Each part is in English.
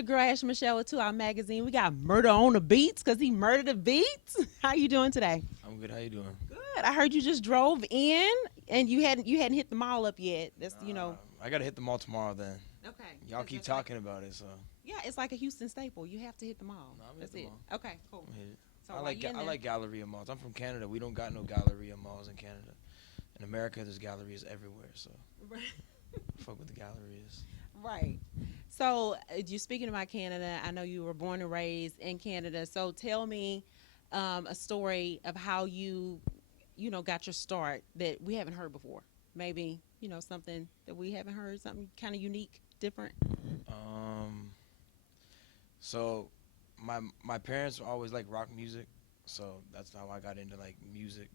your girl AshleyMichelle with 2 Out Magazine. We got Murda on the Beats because he murdered the beats. How you doing today? I'm good. How you doing? Good. I heard you just drove in and you hadn't hit the mall up yet. That's I gotta hit the mall tomorrow. Then Okay. y'all keep talking about it, so Yeah, it's like a Houston staple. You have to hit the mall. no, I'm That's hit it. the mall. Okay, cool. I'm hit it. So I like Galleria malls. I'm from Canada. We don't got no Galleria malls in Canada. In America, there's Gallerias everywhere. So fuck with the Gallerias. Right. So you're speaking about Canada. I know you were born and raised in Canada. So tell me a story of how you got your start that we haven't heard before. Maybe something that we haven't heard, something kind of unique, different. So my parents always like rock music, so that's how I got into like music,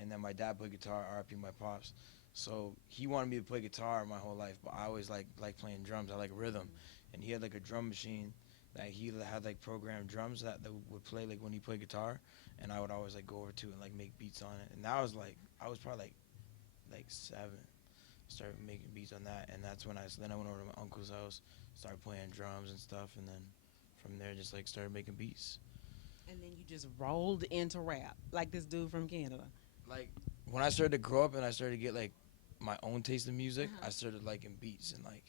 And then my dad played guitar, R.I.P. my pops. So he wanted me to play guitar my whole life, but I always like playing drums. I like rhythm, and he had like a drum machine that he had like programmed drums that would play like when he played guitar, and I would always like go over to and like make beats on it. And that was like I was probably like 7, started making beats on that, and that's when then I went over to my uncle's house, started playing drums and stuff, and then from there just like started making beats. And then you just rolled into rap like this dude from Canada. Like when I started to grow up and I started to get like my own taste in music, Uh-huh. I started liking beats and like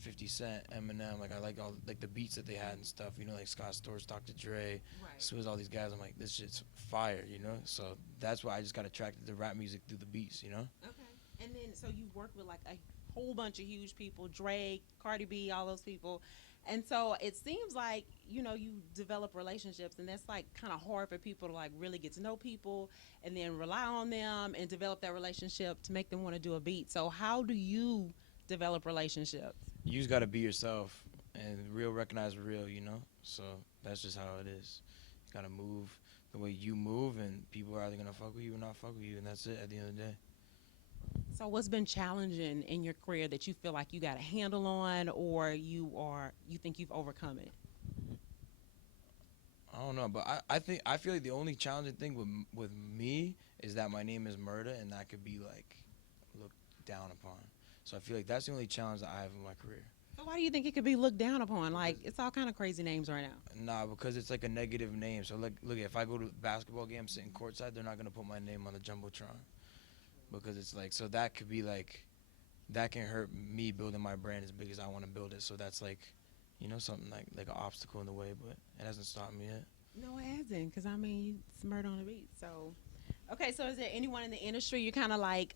50 Cent, Eminem, like I like all like the beats that they had and stuff, like Scott Storch, Dr. Dre, Swizz, all these guys. I'm like, this shit's fire, So that's why I just got attracted to rap music through the beats, Okay. And then so you worked with like a whole bunch of huge people, Drake, Cardi B, all those people. And so it seems like, you develop relationships, and that's like kind of hard for people to like really get to know people and then rely on them and develop that relationship to make them want to do a beat. So how do you develop relationships? You just gotta be yourself and real recognize real, So that's just how it is. You gotta move the way you move, and people are either gonna fuck with you or not fuck with you, and that's it at the end of the day. So what's been challenging in your career that you feel like you got a handle on, or you think you've overcome it? I don't know, but I feel like the only challenging thing with me is that my name is Murda, and that could be like looked down upon. So I feel like that's the only challenge that I have in my career. So why do you think it could be looked down upon? Like, it's all kind of crazy names right now. Nah, because it's like a negative name. So like, look, if I go to a basketball game sitting courtside, they're not gonna put my name on the jumbotron, because it's like, so that could be like, that can hurt me building my brand as big as I want to build it. So that's like, something like an obstacle in the way, but it hasn't stopped me yet. No, it hasn't, because I mean, it's Murda on the Beat. So, okay, so is there anyone in the industry you're kind of like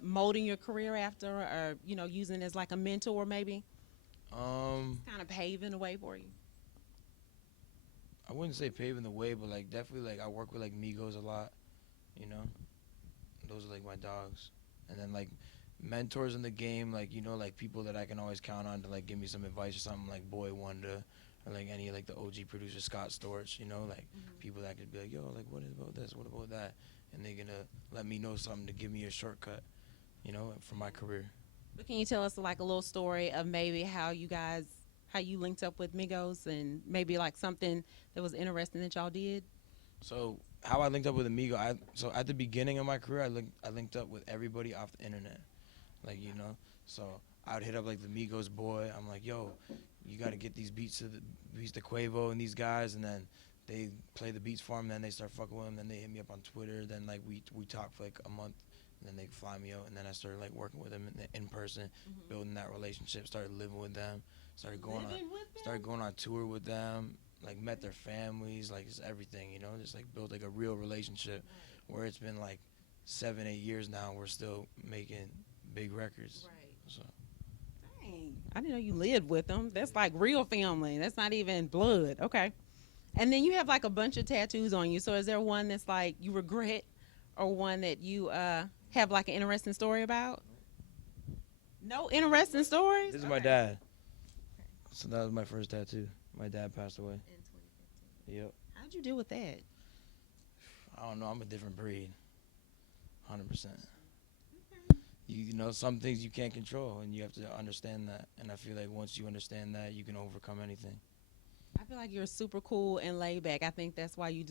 molding your career after, or using as like a mentor maybe? Kind of paving the way for you. I wouldn't say paving the way, but like definitely like I work with like Migos a lot, Those are like my dogs, and then like mentors in the game, like like people that I can always count on to like give me some advice or something, like Boy Wonder, or like any like the OG producer Scott Storch, like people that could be like, yo, like what about this, what about that, and they're gonna let me know something to give me a shortcut, for my career. But can you tell us like a little story of maybe how you linked up with Migos, and maybe like something that was interesting that y'all did? So how I linked up with Amigo, so at the beginning of my career, I linked up with everybody off the internet, like so I would hit up like the Migos boy. I'm like, yo, you got to get these beats to Quavo and these guys, and then they play the beats for him. Then they start fucking with him. Then they hit me up on Twitter. Then like we talk for like a month, and then they fly me out. And then I started like working with them in person, building that relationship. Started living with them. Started going on tour with them. Like met their families, like just everything, just like built like a real relationship, where it's been like 7, 8 years now. We're still making big records. Right. So. Dang, I didn't know you lived with them. That's like real family. That's not even blood. Okay. And then you have like a bunch of tattoos on you. So is there one that's like you regret, or one that you have like an interesting story about? No interesting stories? This is my dad. So that was my first tattoo. My dad passed away. In 2015. Yep. How'd you deal with that? I don't know. I'm a different breed. 100%. Some things you can't control, and you have to understand that. And I feel like once you understand that, you can overcome anything. I feel like you're super cool and laid back. I think that's why you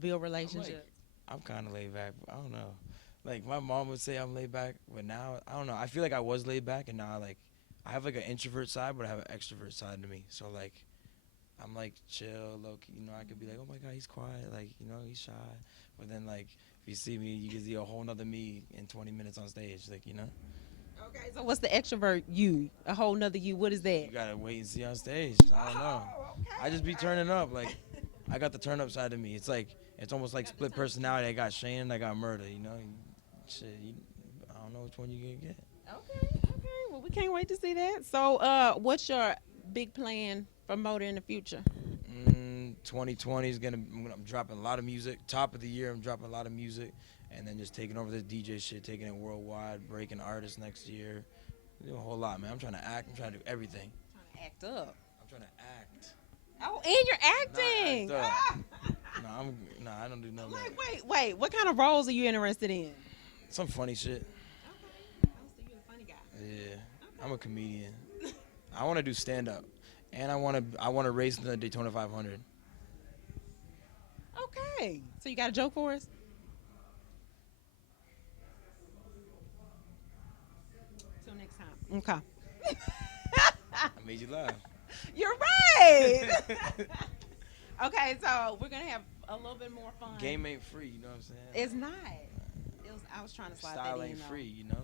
build relationships. I'm kind of laid back. But I don't know. Like my mom would say I'm laid back, but now I don't know. I feel like I was laid back, and now I have like an introvert side, but I have an extrovert side to me. So like, I'm like chill, low key. You know, I could be like, oh my god, he's quiet, like you know, he's shy. But then like, if you see me, you can see a whole nother me in 20 minutes on stage, like you know. Okay, so what's the extrovert you? A whole nother you? What is that? You gotta wait and see on stage. I don't know. I just be turning up. Like, I got the turn up side of me. It's like, it's almost like split personality. I got Shane and I got Murda, you know? Shit, I don't know which one you gonna get. Okay. Well, we can't wait to see that. So, what's your big plan for Murda in the future? 2020 is I'm dropping a lot of music. Top of the year, I'm dropping a lot of music. And then just taking over this DJ shit, taking it worldwide, breaking artists next year. Do a whole lot, man. I'm trying to act. I'm trying to do everything. Trying to act up. I'm trying to act. Oh, and you're acting. No, I don't do none of that. Wait. What kind of roles are you interested in? Some funny shit. Okay. Oh, so you're the funny guy. Yeah, Okay. I'm a comedian. I want to do stand up, and I want to race in the Daytona 500. Okay. So you got a joke for us? Till next time. Okay. I made you laugh. You're right. Okay, so we're gonna have a little bit more fun. Game ain't free, you know what I'm saying? It's not. I was trying to slide Style that in. ain't Though. free, you know.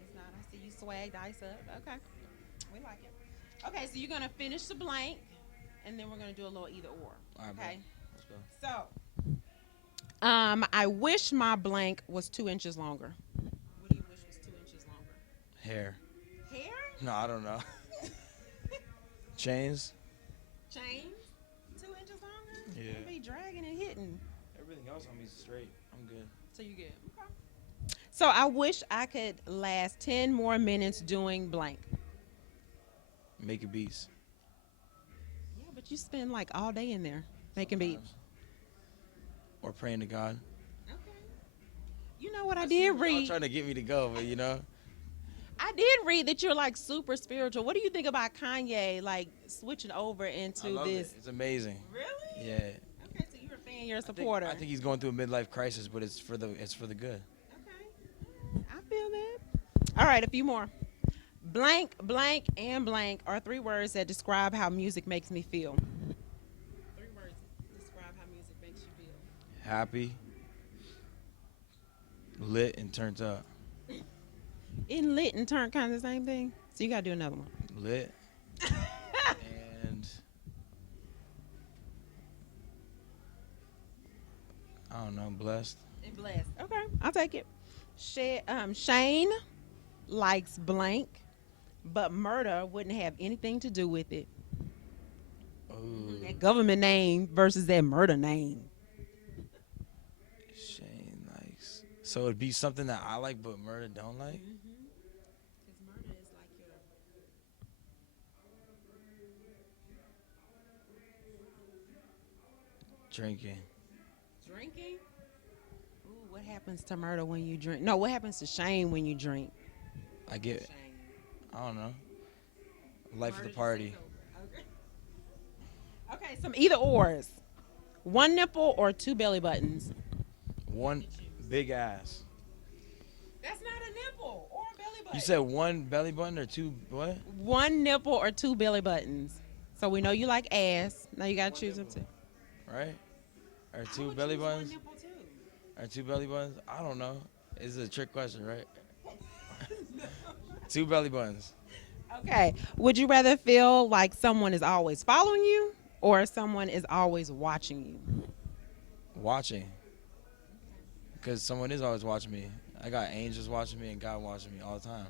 It's not. I see you swag dice up. Okay, we like it. Okay, so you're gonna finish the blank, and then we're gonna do a little either or. All right, Okay. bro. Let's go. So, I wish my blank was 2 inches longer. What do you wish was 2 inches longer? Hair. Hair? No, I don't know. Chains. Chains? 2 inches longer? Yeah. You'll be dragging and hitting. Everything else on me is straight. I'm good. So you good. Okay. So I wish I could last 10 more minutes doing blank. Making beats. Yeah, but you spend like all day in there making beats. Sometimes. Or praying to God. Okay. You know what I see did y'all read? trying to get me to go, but you know. I did read that you're like super spiritual. What do you think about Kanye like switching over into I love this? it. It's amazing. Really? Yeah. Okay, so you're a fan, you're a supporter. I think he's going through a midlife crisis, but it's for the good. Okay. I feel that. All right, a few more. Blank, blank, and blank are 3 words that describe how music makes me feel. 3 words describe how music makes you feel. Happy, lit, and turned up. In lit and turn kind of the same thing. So you gotta do another one. Lit. And I don't know, blessed. And blessed. Okay, I'll take it. Shane likes blank, but Murda wouldn't have anything to do with it. Ooh. That government name versus that Murda name. Shane likes. So it'd be something that I like, but Murda don't like. Because Murda is like your. Drinking. Drinking? Ooh, what happens to Murda when you drink? No, what happens to Shane when you drink? I get. Shane. I don't know. Life of Murda the just party. takes over. Okay, some either ors. 1 nipple or 2 belly buttons. One big ass. That's not a nipple or a belly button. You said 1 belly button or 2 what? 1 nipple or 2 belly buttons. So we know you like ass. Now you gotta choose them too. Right? Or I 2 would belly choose 1 buttons? nipple too. Or 2 belly buttons? I don't know. It's a trick question, right? 2 belly buttons. Okay. Would you rather feel like someone is always following you or someone is always watching you? Watching. Because someone is always watching me. I got angels watching me and God watching me all the time.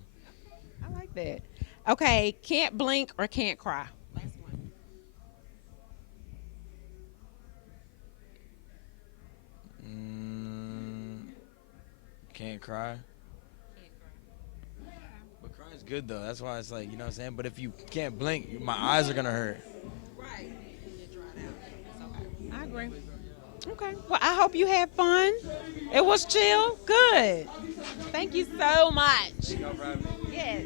I like that. Okay. Can't blink or can't cry. Last one. Can't cry. But crying's good though. That's why it's like, you know what I'm saying? But if you can't blink, my eyes are going to hurt. Right. I agree. Okay. Well, I hope you had fun. It was chill. Good. Thank you so much. Yes.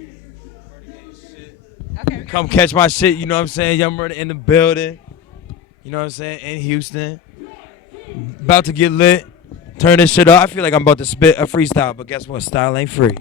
Okay. Come catch my shit, you know what I'm saying? Young Murda in the building. You know what I'm saying? In Houston. About to get lit. Turn this shit up. I feel like I'm about to spit a freestyle, but guess what? Style ain't free.